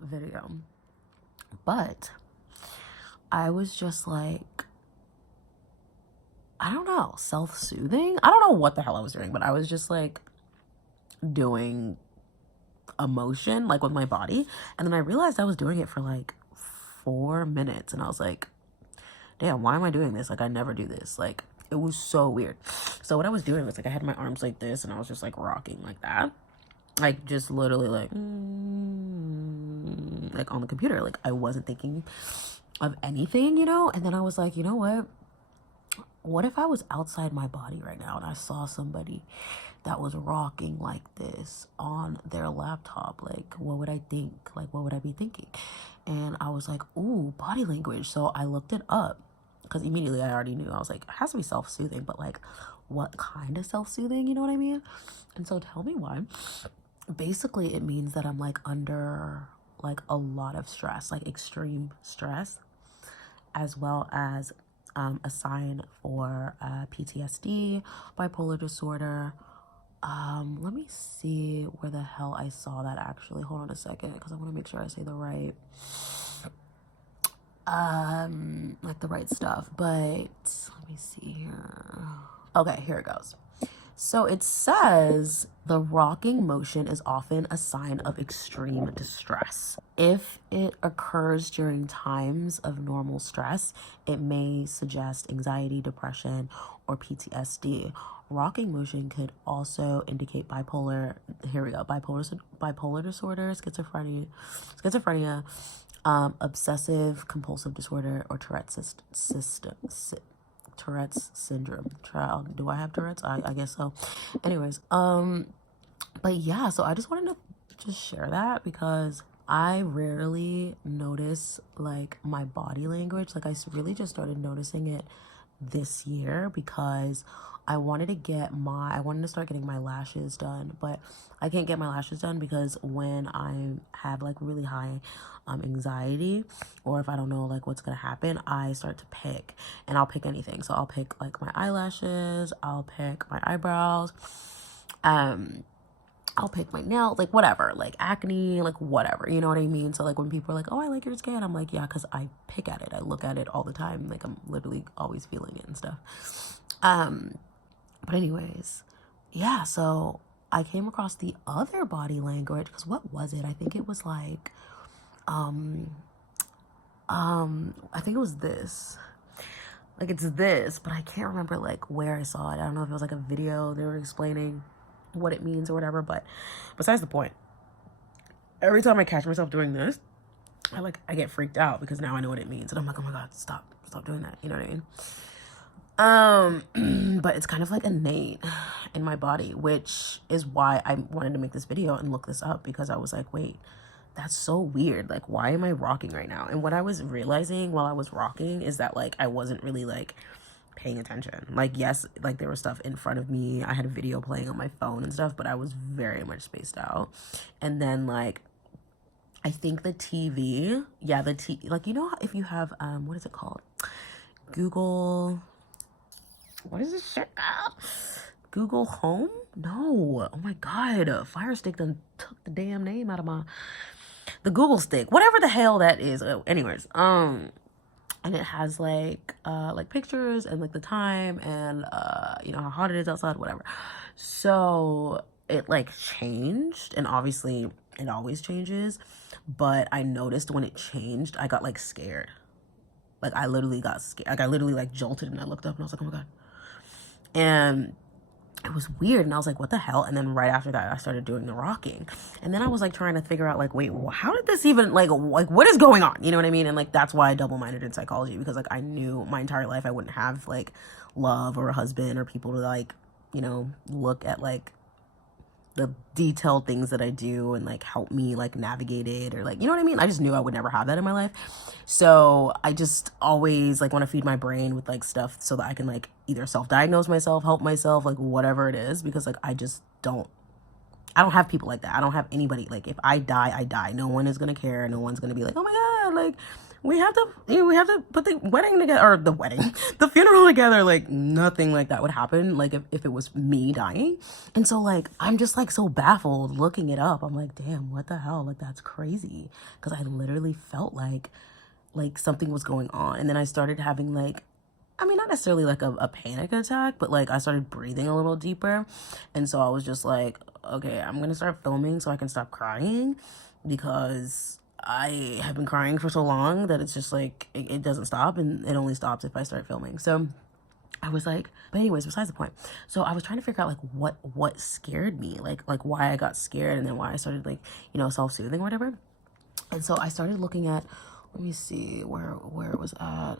video. But I was just like, I don't know, self-soothing. I don't know what the hell I was doing, but I was just like doing a motion like with my body. And then I realized I was doing it for like 4 minutes. And I was like, damn, why am I doing this? Like, I never do this. Like, it was so weird. So what I was doing was like, I had my arms like this and I was just like rocking like that. Like, just literally like on the computer. Like, I wasn't thinking of anything, you know? And then I was like, you know what if I was outside my body right now and I saw somebody that was rocking like this on their laptop? Like, what would I think? Like, what would I be thinking? And I was like, ooh, body language. So I looked it up because immediately I already knew. I was like, it has to be self-soothing, but like, what kind of self-soothing? You know what I mean? And so tell me why. Basically, it means that I'm like under like a lot of stress, like extreme stress, as well as a sign for PTSD, bipolar disorder. Let me see where the hell I saw that actually. Hold on a second, because I want to make sure I say the right, like the right stuff. But let me see here. Okay, here it goes. So it says the rocking motion is often a sign of extreme distress. If it occurs during times of normal stress, it may suggest anxiety, depression, or PTSD. Rocking motion could also indicate bipolar disorder, schizophrenia, obsessive compulsive disorder, or Tourette's syndrome. Do I have Tourette's? I guess so. Anyways, but yeah, so I just wanted to just share that because I rarely notice like my body language. Like, I really just started noticing it this year because I wanted to start getting my lashes done, but I can't get my lashes done because when I have like really high anxiety, or if I don't know like what's gonna happen, I start to pick, and I'll pick anything. So I'll pick like my eyelashes, I'll pick my eyebrows, I'll pick my nails, like whatever, like acne, like whatever, you know what I mean? So like when people are like, oh, I like your skin, I'm like, yeah, because I pick at it, I look at it all the time, like I'm literally always feeling it and stuff. But anyways, yeah, so I came across the other body language, because what was it? I think it was like, I think it was this. Like, it's this, but I can't remember like where I saw it. I don't know if it was like a video they were explaining what it means or whatever, but besides the point, every time I catch myself doing this, I get freaked out because now I know what it means, and I'm like, oh my god, stop doing that, you know what I mean? But it's kind of like innate in my body, which is why I wanted to make this video and look this up, because I was like, wait, that's so weird. Like, why am I rocking right now? And what I was realizing while I was rocking is that like I wasn't really like paying attention. Like, yes, like there was stuff in front of me, I had a video playing on my phone and stuff, but I was very much spaced out. And then like I think the TV, like, you know, if you have what is it called, what is this shit called? Google Home? No. Oh my god. Fire Stick done took the damn name out of the Google Stick. Whatever the hell that is. Anyways, and it has like pictures and like the time and you know how hot it is outside, whatever. So it like changed, and obviously it always changes, but I noticed when it changed, I got like scared. Like, I literally got scared. Like, I literally like jolted, and I looked up and I was like, oh my god. And it was weird, and I was like, what the hell? And then right after that, I started doing the rocking, and then I was like trying to figure out like, wait, how did this even like what is going on, you know what I mean? And like that's why I double-minded in psychology, because like I knew my entire life I wouldn't have like love or a husband or people to like, you know, look at like the detailed things that I do and like help me like navigate it, or like, you know what I mean? I just knew I would never have that in my life. So I just always like want to feed my brain with like stuff so that I can like either self-diagnose myself, help myself, like whatever it is, because like I just don't I don't have people like that. I don't have anybody, like, if I die, I die. No one is gonna care. No one's gonna be like, oh my God, like, we have to, we have to put the wedding together, or the wedding, the funeral together. Like, nothing like that would happen, like, if it was me dying. And so, like, I'm just, like, so baffled looking it up. I'm like, damn, what the hell? Like, that's crazy. Because I literally felt like something was going on. And then I started having, like, I mean, not necessarily like a panic attack, but like I started breathing a little deeper. And so I was just like, okay, I'm going to start filming so I can stop crying, because I have been crying for so long that it's just like, it doesn't stop, and it only stops if I start filming. So I was like, but anyways, besides the point. So I was trying to figure out like what scared me, like why I got scared, and then why I started, like, you know, self-soothing or whatever. And so I started looking at, let me see where it was at.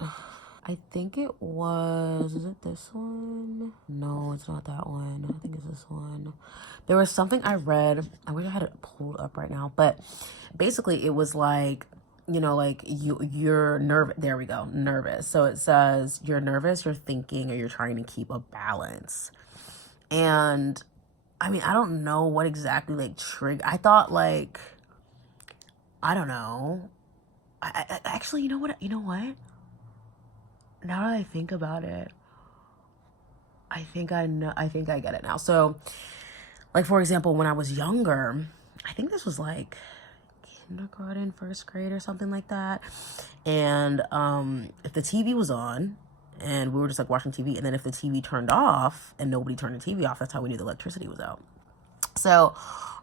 I think it was, is it this one? No, it's not that one. I think it's this one. There was something I read. I wish I had it pulled up right now. But basically it was like, you know, like you're nervous. There we go. Nervous. So it says you're nervous, you're thinking, or you're trying to keep a balance. And I mean, I don't know what exactly like triggered. I thought like, I don't know. I actually, you know what? Now that I think about it, I think I get it now. So, like, for example, when I was younger, I think this was like kindergarten, first grade or something like that. And if the TV was on and we were just like watching TV, and then if the TV turned off and nobody turned the TV off, that's how we knew the electricity was out. So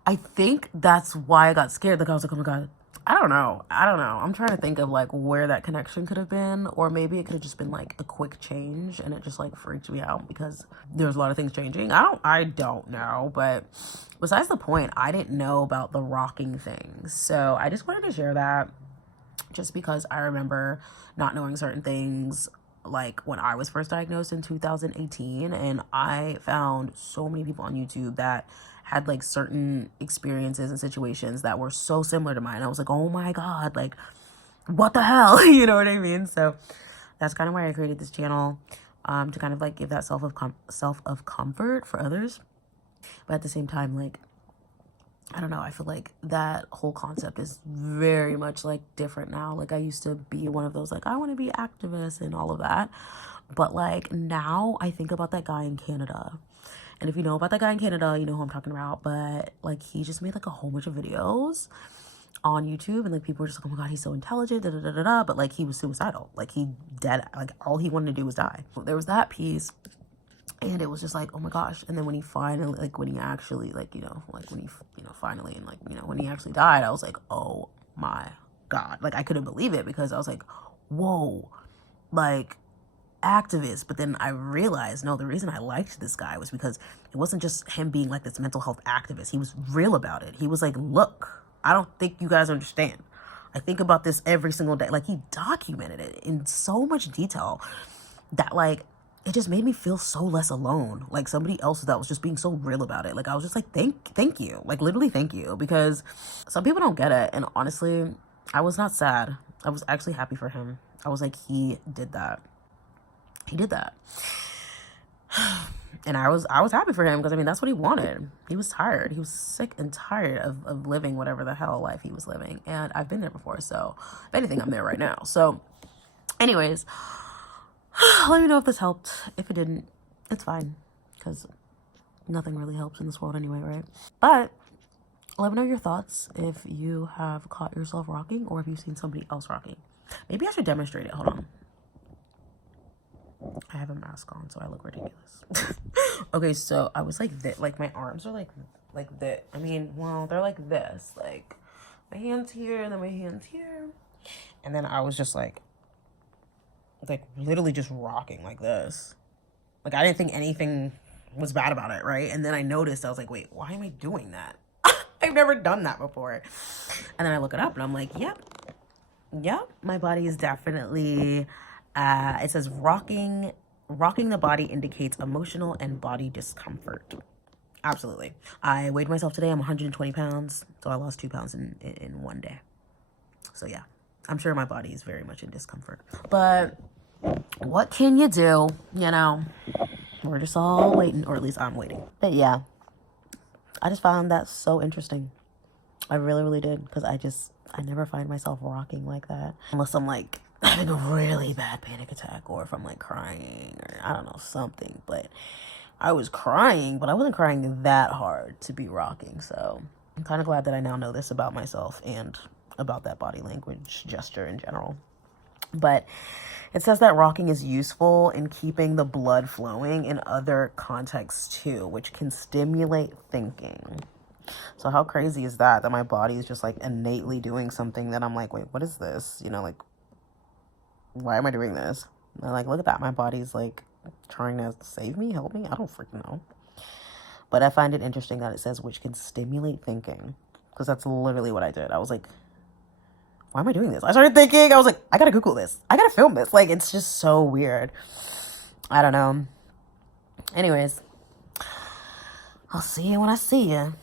I think that's why I got scared. Like, I was like, oh my God, I don't know. I'm trying to think of like where that connection could have been, or maybe it could have just been like a quick change and it just like freaked me out because there's a lot of things changing. I don't know, but besides the point, I didn't know about the rocking thing. So I just wanted to share that, just because I remember not knowing certain things, like when I was first diagnosed in 2018, and I found so many people on YouTube that had like certain experiences and situations that were so similar to mine. I was like, oh my God, like, what the hell? You know what I mean? So that's kind of why I created this channel, to kind of like give that self of comfort for others. But at the same time, like, I don't know, I feel like that whole concept is very much like different now. Like, I used to be one of those, like, I want to be activist and all of that. But like now I think about that guy in Canada. And if you know about that guy in Canada, you know who I'm talking about. But like, he just made like a whole bunch of videos on YouTube, and like people were just like, oh my God, he's so intelligent, da da da da da. But like, he was suicidal. Like, he dead. Like, all he wanted to do was die. There was that piece, and it was just like, oh my gosh. And then when he finally, like, when he actually, like, you know, like when he, you know, finally, and like, you know, when he actually died, I was like, oh my God. Like, I couldn't believe it, because I was like, whoa, like, activist. But then I realized, no, the reason I liked this guy was because it wasn't just him being like this mental health activist. He was real about it. He was like, look, I don't think you guys understand. I think about this every single day. Like, he documented it in so much detail that like, it just made me feel so less alone. Like, somebody else that was just being so real about it. Like, I was just like, thank you. Like, literally thank you. Because some people don't get it. And honestly, I was not sad. I was actually happy for him. I was like, he did that. He did that. And I was happy for him, because I mean, that's what he wanted. He was tired. He was sick and tired of living whatever the hell life he was living. And I've been there before. So if anything, I'm there right now. So anyways, let me know if this helped. If it didn't, it's fine, because nothing really helps in this world anyway, right? But let me know your thoughts if you have caught yourself rocking, or if you've seen somebody else rocking. Maybe I should demonstrate it. Hold on. I have a mask on, so I look ridiculous. Okay, so I was like this. Like, my arms are like this. I mean, well, they're like this. Like, my hands here, and then my hands here. And then I was just like literally just rocking like this. Like, I didn't think anything was bad about it, right? And then I noticed, I was like, wait, why am I doing that? I've never done that before. And then I look it up, and I'm like, yep, my body is definitely... it says rocking the body indicates emotional and body discomfort. Absolutely. I weighed myself today. I'm 120 pounds. So I lost 2 pounds in one day. So yeah, I'm sure my body is very much in discomfort. But what can you do? You know, we're just all waiting, or at least I'm waiting. But yeah, I just found that so interesting. I really, really did, because I never find myself rocking like that unless I'm like having a really bad panic attack, or if I'm like crying, or I don't know, something. But I was crying, but I wasn't crying that hard to be rocking. So I'm kind of glad that I now know this about myself and about that body language gesture in general. But it says that rocking is useful in keeping the blood flowing in other contexts too, which can stimulate thinking. So how crazy is that my body is just like innately doing something that I'm like, wait, what is this? You know, like, why am I doing this? And like, look at that. My body's like trying to save me, help me. I don't freaking know. But I find it interesting that it says which can stimulate thinking, because that's literally what I did. I was like, why am I doing this? I started thinking, I was like, I gotta Google this. I gotta film this. Like, it's just so weird. I don't know. Anyways, I'll see you when I see you.